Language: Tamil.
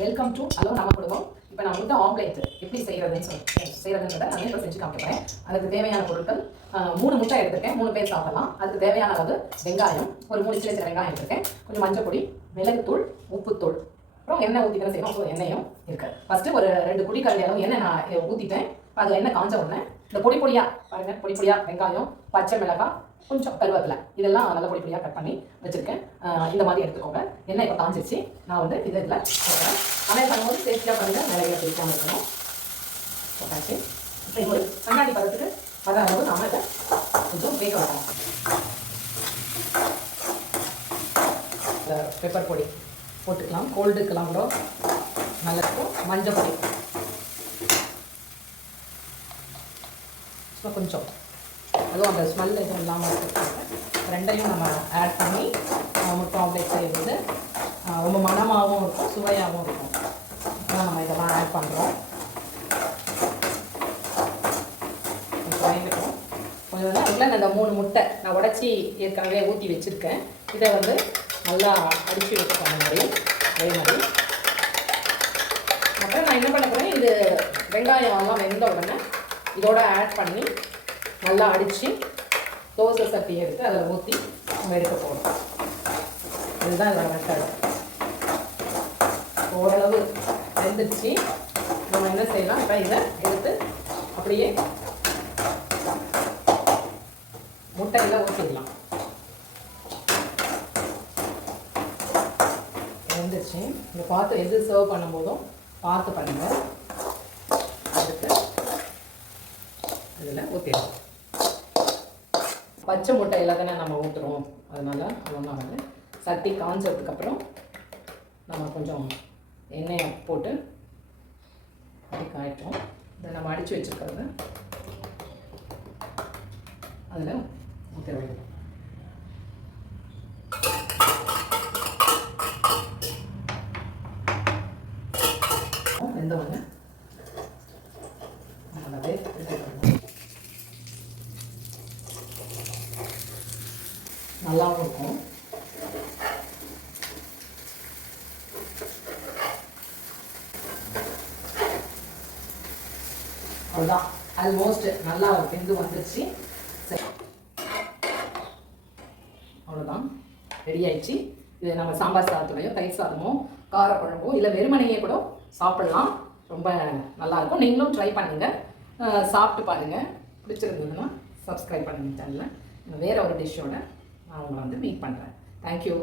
வெல்கம் டு ஹலோ நம்ம குடும்பம். இப்போ நான் முட்டை ஆம்லேட் எப்படி செய்கிறதுன்றதை நான் இப்போ செஞ்சு காமிக்கிறேன். அதுக்கு தேவையான பொருட்கள் 3 முட்டை எடுத்துருக்கேன். 3 பேர் சாப்பிடலாம். அதுக்கு தேவையான அளவு வெங்காயம், ஒரு 3 சின்ன சின்ன வெங்காயம் எடுத்துருக்கேன். கொஞ்சம் மஞ்சள் பொடி, மிளகுத்தூள், உப்புத்தூள், அப்புறம் எண்ணெய் ஊற்றி தான் செய்யணும். ஸோ எண்ணெயும் இருக்குது. ஃபஸ்ட்டு ஒரு 2 குடிக்கரண்டி அளவு எண்ணெய் நான் ஊற்றிட்டேன். அது எண்ணெய் காஞ்ச உடனே இந்த பொடி பொடியாக பாருங்கள், பொடி பொடியாக வெங்காயம், பச்சை மிளகாய், கொஞ்சம் கருவேப்பிலை இதெல்லாம் நல்லா பொடி பொடியாக கட் பண்ணி வச்சுருக்கேன். இந்த மாதிரி எடுத்துக்கோங்க. எண்ணெய் இப்போ காஞ்சிச்சு. நான் வந்து இதில் போடுறேன். சமையல் பண்ணும்போது சேஃப்டியாக பண்ணுங்கள், நிறைய பிடிக்காமல் இருக்கணும். போட்டாச்சு. இப்போ இது ஒரு கண்ணாடி பதத்துக்கு வர அளவு நாம் இதை கொஞ்சம் வேக வைக்கணும். பெப்பர் பொடி போட்டுக்கலாம், கோல்டுக்கெல்லாம் கூட நல்லாயிருக்கும். மஞ்சள் பொடி கொஞ்சம், அதுவும் அந்த ஸ்மெல் எதுவும் இல்லாமல் இருக்கிறதுக்காக ரெண்டையும் நம்ம ஆட் பண்ணி முட்டை ஆம்லேட் செய்யும்போது ரொம்ப மணமாகவும் இருக்கும், சுவையாகவும் இருக்கும். அதான் நம்ம இதெல்லாம் ஆட் பண்ணுறோம். வாங்கிக்கிறோம் கொஞ்சம். அதில் இந்த 3 முட்டை நான் உடச்சி ஏற்கனவே ஊற்றி வச்சுருக்கேன். இதை வந்து நல்லா அடித்து வச்சுக்கோங்க அதே மாதிரி. அப்புறம் நான் என்ன பண்ண போகிறேன், இது வெங்காயம் எல்லாம் வெந்த உடனே இதோட ஆட் பண்ணி நல்லா அடித்து தோசை சட்டி எடுத்து அதில் ஊற்றி நம்ம எடுக்க போகிறோம். இதுதான் இதோட மெத்தட். ஓரளவு வெந்துடுச்சு. நம்ம என்ன செய்யலாம், இப்போ இதை எடுத்து அப்படியே முட்டையில் ஊற்றிடலாம். வெந்துடுச்சு. இதை பார்த்து எது சர்வ் பண்ணும்போதும் பார்த்து பண்ணுங்கள். அதுக்கு இதில் ஊற்றிடலாம். பச்சை முட்டையில் தானே நம்ம ஊற்றுறோம், அதனால் ஒன்றா வந்து சட்டி காஞ்சதுக்கப்புறம் நம்ம கொஞ்சம் எண்ணெயை போட்டு அப்படி காய்ப்போம். இதை நம்ம அடித்து வச்சுருக்கிறது அதில் ஊற்ற வேண்டும். வெந்தவொடனே நல்லாவே நல்லாவும் இருக்கும். அவ்வளோதான், ஆல்மோஸ்ட் நல்லா வெந்து வந்துருச்சு. சரி, அவ்வளோதான், ரெடி ஆயிடுச்சு. இது நம்ம சாம்பார் சாதத்துலையோ தயிர் சாதமோ காரக்குழம்போ இல்லை வெறுமனையே கூட சாப்பிட்லாம். ரொம்ப நல்லாயிருக்கும். நீங்களும் ட்ரை பண்ணுங்கள், சாப்பிட்டு பாருங்கள். பிடிச்சிருந்ததுன்னா சப்ஸ்கிரைப் பண்ணுங்கள் சேனலில். வேறு ஒரு டிஷ்ஷோட நான் உங்களை வந்து மீட் பண்ணுறேன். தேங்க்யூ.